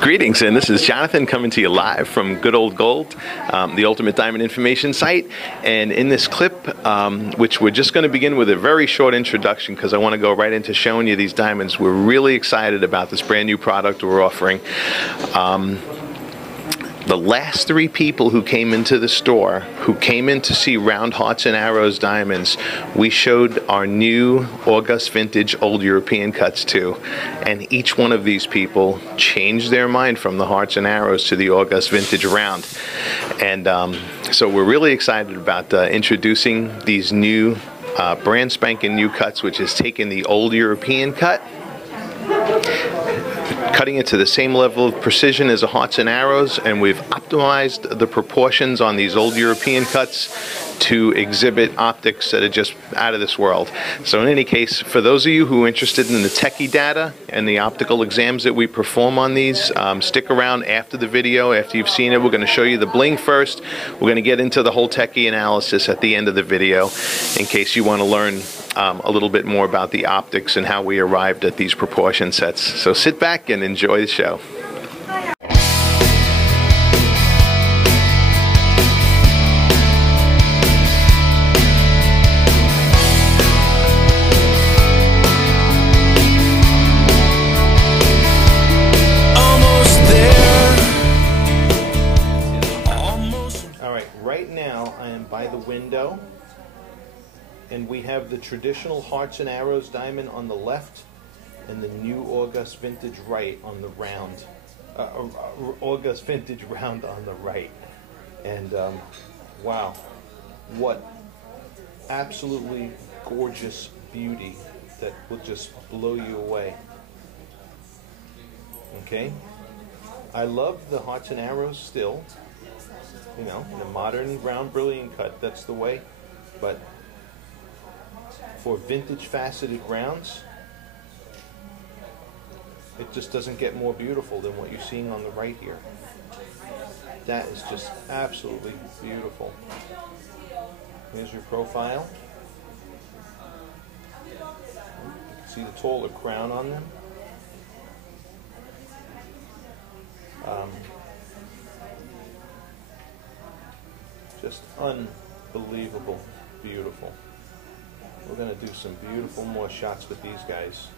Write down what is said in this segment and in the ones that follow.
Greetings, and this is Jonathan coming to you live from Good Old Gold, the ultimate diamond information site. And in this clip, which we're just going to begin with a very short introduction because I want to go right into showing you these diamonds. We're really excited about this brand new product we're offering. The last 3 people who came into the store, who came in to see Round Hearts and Arrows diamonds, we showed our new August Vintage Old European cuts to. And each one of these people changed their mind from the Hearts and Arrows to the August Vintage Round. And so we're really excited about introducing these new brand spanking new cuts, which is taking the old European cut, cutting it to the same level of precision as a Hearts and Arrows, and we've optimized the proportions on these old European cuts to exhibit optics that are just out of this world. So in any case, for those of you who are interested in the techie data and the optical exams that we perform on these, stick around after the video. After you've seen it, we're going to show you the bling first. We're going to get into the whole techie analysis at the end of the video in case you want to learn a little bit more about the optics and how we arrived at these proportion sets. So sit back and enjoy the show. Right now I am by the window, and we have the traditional Hearts and Arrows diamond on the left and the new August Vintage right on the round. August Vintage round on the right. And wow, what absolutely gorgeous beauty that will just blow you away. Okay, I love the Hearts and Arrows still. You know, the modern round brilliant cut, that's the way. But for vintage faceted rounds, it just doesn't get more beautiful than what you're seeing on the right here. That is just absolutely beautiful. Here's your profile. You can see the taller crown on them. Just unbelievable beautiful. We're going to do some beautiful more shots with these guys.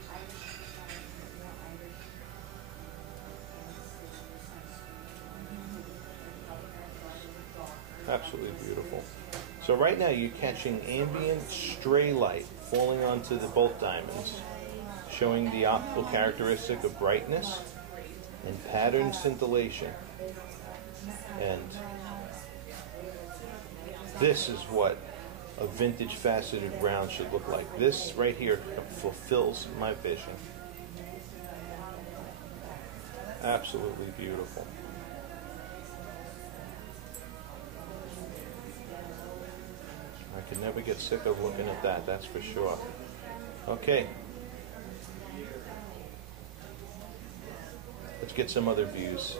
Absolutely beautiful. So right now you're catching ambient stray light falling onto the both diamonds, showing the optical characteristic of brightness and pattern scintillation. And this is what a vintage faceted round should look like. This right here fulfills my vision. Absolutely beautiful. I can never get sick of looking at that, that's for sure. Okay. Let's get some other views.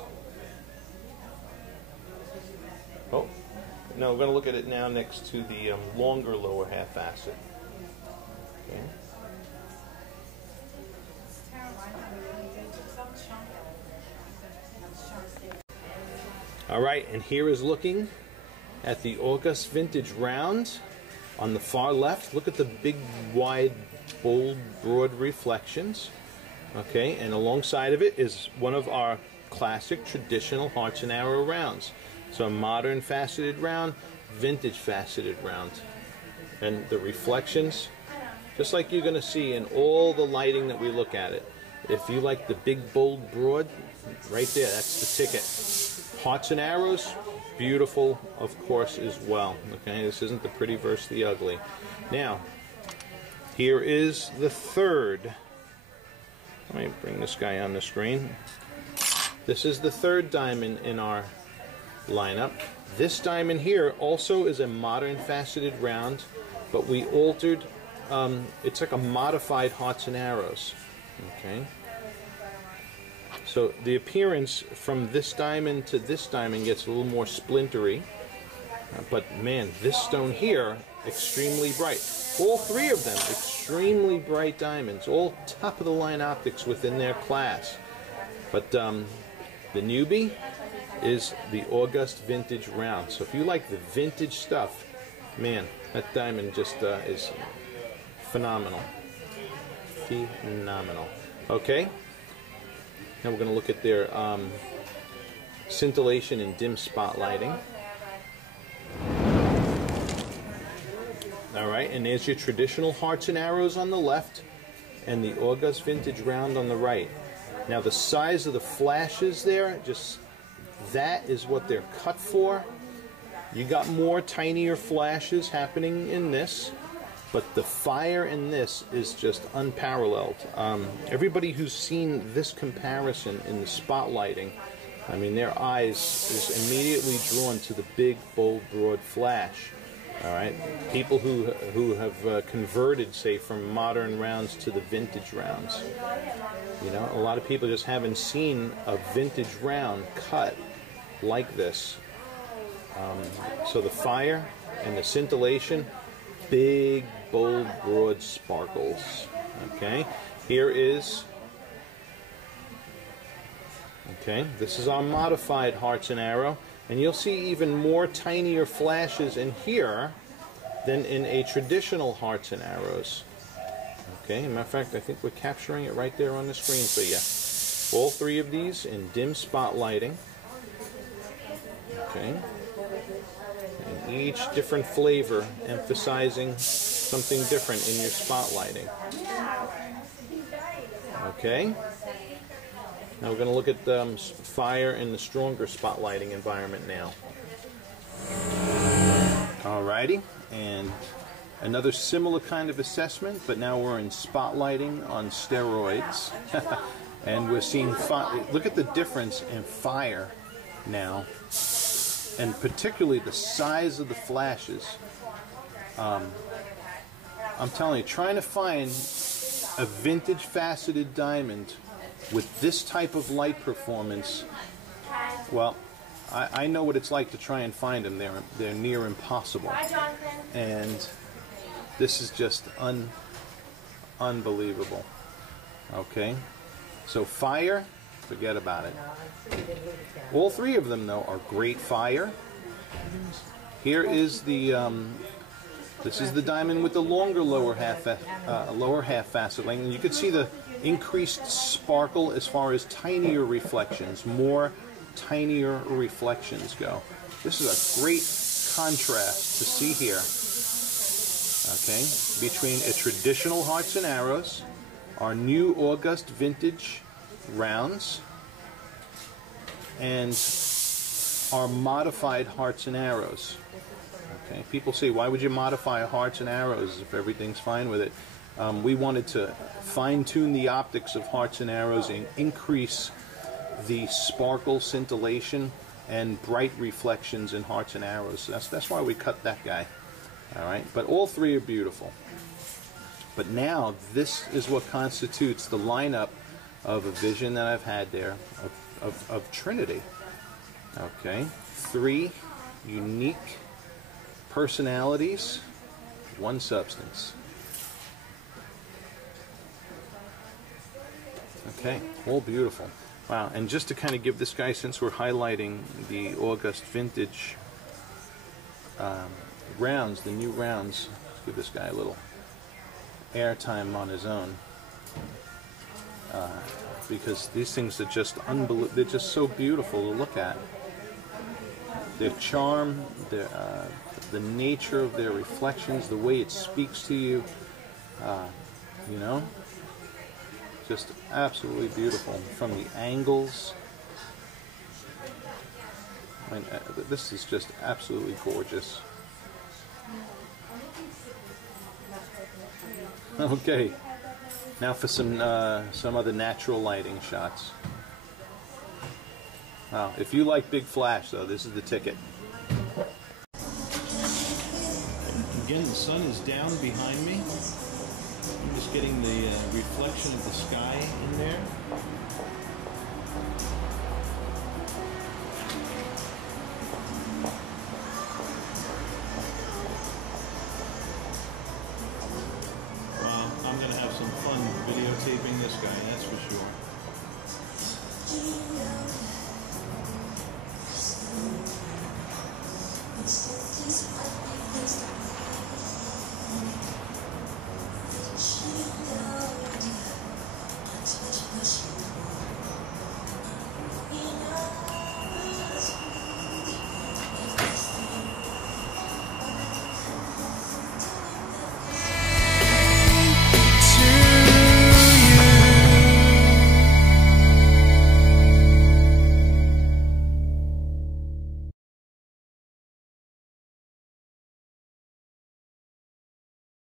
Oh. No, we're going to look at it now next to the longer lower half facet. Okay. All right, and here is looking at the August Vintage round on the far left. Look at the big, wide, bold, broad reflections. Okay, and alongside of it is one of our classic traditional Hearts and Arrow rounds. So a modern faceted round, vintage faceted round. And the reflections, just like you're going to see in all the lighting that we look at it. If you like the big, bold, broad, right there, that's the ticket. Hearts and Arrows, beautiful, of course, as well. Okay, this isn't the pretty versus the ugly. Now, here is the third. Let me bring this guy on the screen. This is the third diamond in our lineup. This diamond here also is a modern faceted round, but we altered, it's like a modified Hearts and Arrows. Okay, so the appearance from this diamond to this diamond gets a little more splintery, but man, this stone here, extremely bright. All 3 of them extremely bright diamonds, all top of the line optics within their class. But the newbie is the August Vintage Round. So if you like the vintage stuff, man, that diamond just is phenomenal. Phenomenal. Okay. Now we're going to look at their scintillation and dim spotlighting. All right, and there's your traditional hearts and arrows on the left and the August Vintage Round on the right. Now the size of the flashes there, just that is what they're cut for. You got more tinier flashes happening in this, but the fire in this is just unparalleled. Everybody who's seen this comparison in the spotlighting, I mean, their eyes is immediately drawn to the big, bold, broad flash. All right, people who have converted, say, from modern rounds to the vintage rounds. You know, a lot of people just haven't seen a vintage round cut like this. So the fire and the scintillation, big, bold, broad sparkles. Okay, here is. Okay, this is our modified hearts and arrow. And you'll see even more tinier flashes in here than in a traditional hearts and arrows. Okay, as a matter of fact, I think we're capturing it right there on the screen for you. All three of these in dim spotlighting. Okay. And each different flavor emphasizing something different in your spotlighting. Okay. Now we're going to look at the fire in the stronger spotlighting environment now. Alrighty, and another similar kind of assessment, but now we're in spotlighting on steroids. And we're seeing, look at the difference in fire now, and particularly the size of the flashes. I'm telling you, trying to find a vintage faceted diamond with this type of light performance, well, I know what it's like to try and find them. They're near impossible. And this is just unbelievable. Okay, so fire, forget about it. All three of them, though, are great fire. Here is the this is the diamond with the longer lower half facet length, and you can see the increased sparkle as far as tinier reflections, more tinier reflections go. This is a great contrast to see here, okay, between a traditional hearts and arrows, our new August vintage rounds, and our modified hearts and arrows. Okay, people say, why would you modify hearts and arrows if everything's fine with it? We wanted to fine-tune the optics of hearts and arrows and increase the sparkle, scintillation, and bright reflections in hearts and arrows. That's why we cut that guy. All right, but all three are beautiful. But now this is what constitutes the lineup of a vision that I've had there of Trinity. Okay, three unique personalities, one substance. Okay, all beautiful. Wow, and just to kind of give this guy, since we're highlighting the August vintage rounds, the new rounds, let's give this guy a little airtime on his own. Because these things are just unbelievable. They're just so beautiful to look at. Their charm, the nature of their reflections, the way it speaks to you, you know, just absolutely beautiful. From the angles, I mean, this is just absolutely gorgeous. Okay, now for some other natural lighting shots. Wow, if you like big flash, though, this is the ticket. Again, the sun is down behind me. I'm just getting the reflection of the sky in there. Well, I'm going to have some fun videotaping this guy, that's for sure.